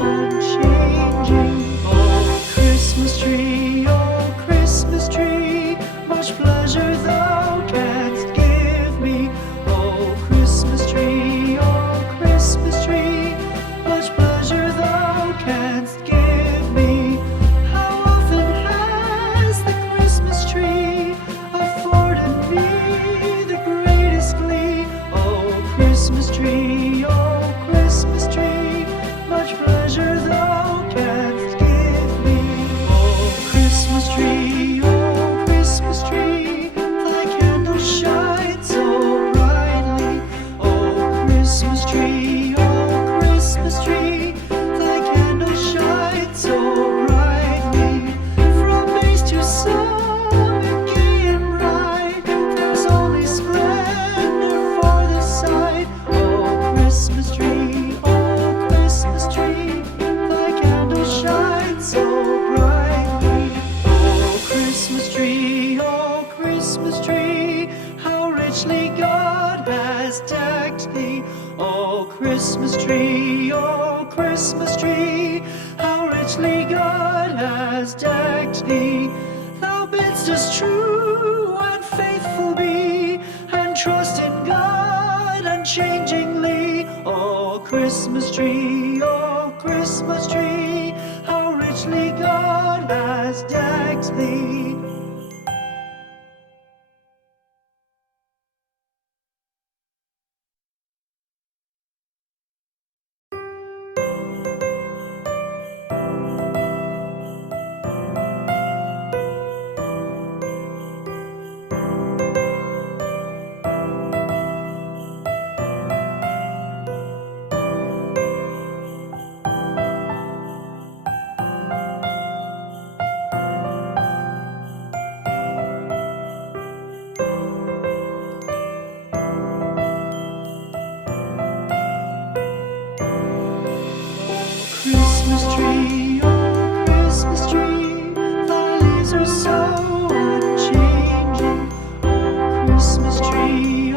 unchanging. Oh, Christmas tree, much pleasure thou canst give me. Oh, Christmas tree, much pleasure thou canst give me. How often has the Christmas tree afforded me the greatest glee? Oh, Christmas tree, much pleasure thou canst give me. Oh, Christmas tree, thy candles shine so brightly. Oh, Christmas tree, thy candles shine so brightly. From base to summit, gay and bright, there's only splendor for the sight. Oh, Christmas tree, thy candles shine so brightly. Oh, Christmas tree, how richly God has decked thee. Oh, Christmas tree, how richly God has decked thee. Thou bidst us true and faithful be, and trust in God unchangingly. Oh, Christmas tree, how richly God has decked thee. Christmas tree, thy leaves are so unchanging. Oh, Christmas tree,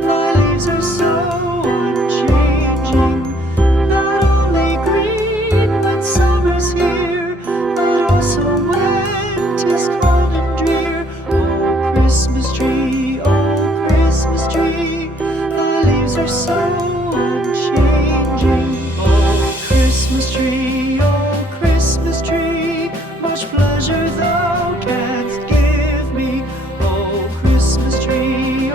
thy leaves are so unchanging. Not only green when summer's here, but also when 'tis cold and drear. Oh, Christmas tree, thy leaves are so unchanging. Oh, Christmas tree, much pleasure thou canst give me. Oh, Christmas tree,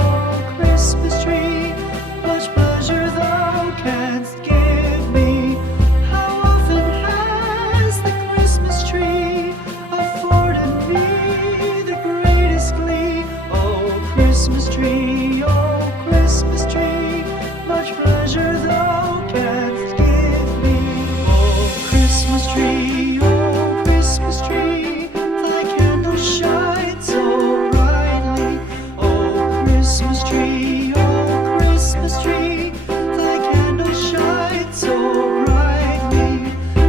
much pleasure thou canst give me. How often has the Christmas tree afforded me the greatest glee? Oh, Christmas tree, much pleasure thou canst give me. Oh, Christmas tree, thy candles shine so brightly. Oh, Christmas tree, thy candles shine so brightly.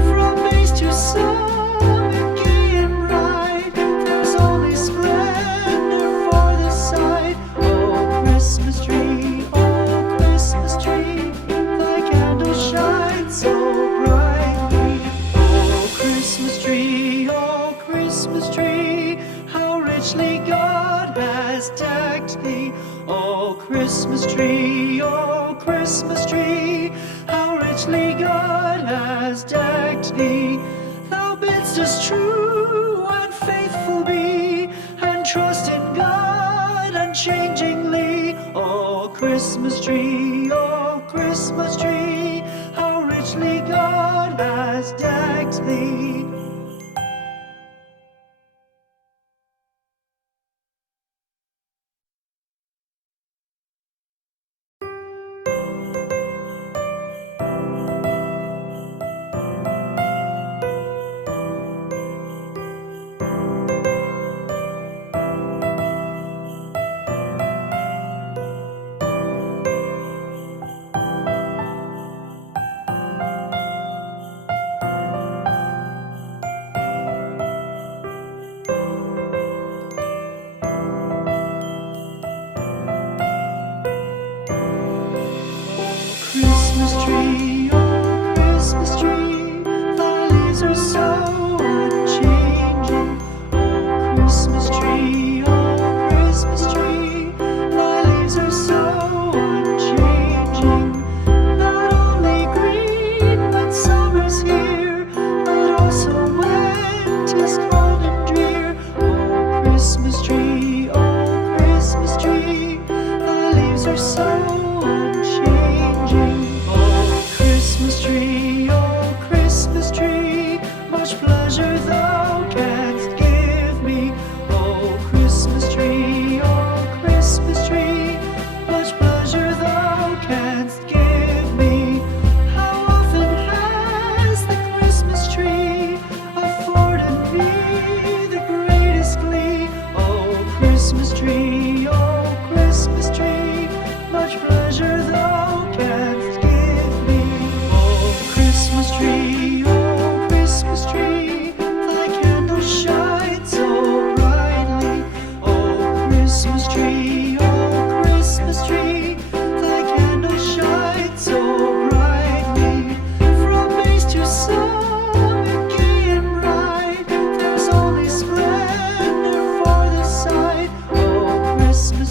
From base to summit, gay and bright, there's only splendor for the sight. Oh, Christmas tree, thy candles shine so brightly. Oh, Christmas tree, how richly God has decked thee. Oh, Christmas tree, how richly God has decked thee. Thou bidst us true and faithful be, and trust in God unchangingly. Oh, Christmas tree, how richly God has decked thee. Christmas tree.